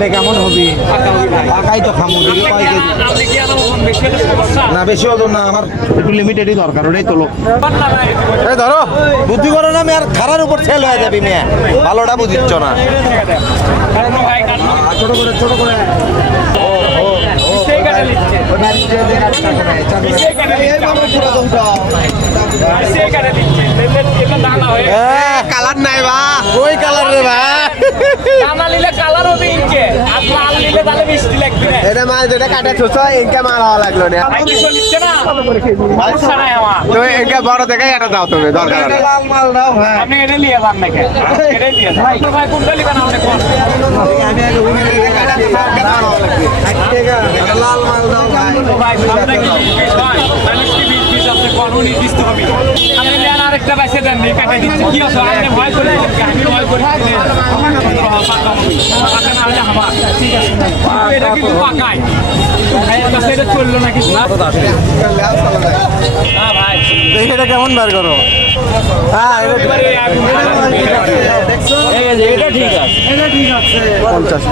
এটা কেমন হবে? পাকাই তো খামু দেখি কয় কেজি। না বেশি ওজন না, আমার একটু লিমিটেডই দরকার, ওটাই তোলো। এই ধরো, বুদ্ধি করো না মেয়ার, খারার উপর সেল হয়ে যাবি মেয়া, ভালোটা বুঝিচ্ছ না। ছোট করে ছোট করে কালার নাই বা, ওই কালার রে বা, কালার হবে ইনকে আর লাল নিলে তাহলে মিষ্টি লাগবে না। এটা মাল যেটা কাটা ছোট ইনকা মাল হওয়া লাগলো না। তো ইনকা বড় দেখে এটা দাও তুমি, দরকার লাল মাল দাও। হ্যাঁ আপনি এটা নিয়ে যান নাকি? এটাই নিয়ে যান ভাই, কোনটা নিবেন আপনি কোন? আমি আগে উনি রেখে কাটছি, লাল মাল দাও ভাই সামনে কি পিস ভাই? তাহলে কি পিস আছে কোন উনি দিতে হবে। আপনি নেন আরেকটা বাইসে দেন, নি কাটাই দিচ্ছি। কি আছে আপনি ভয় করে আমি ভয় করে দিই। পাকা না হলে আমার ঠিক আছে। এটা কিন্তু পাকাই। ভাইয়ের কাছে এটা চললো না কিছু না। না ভাই দেখে এটা কেমন বার করো। হ্যাঁ এটা ঠিক আছে, এটা ঠিক আছে 50।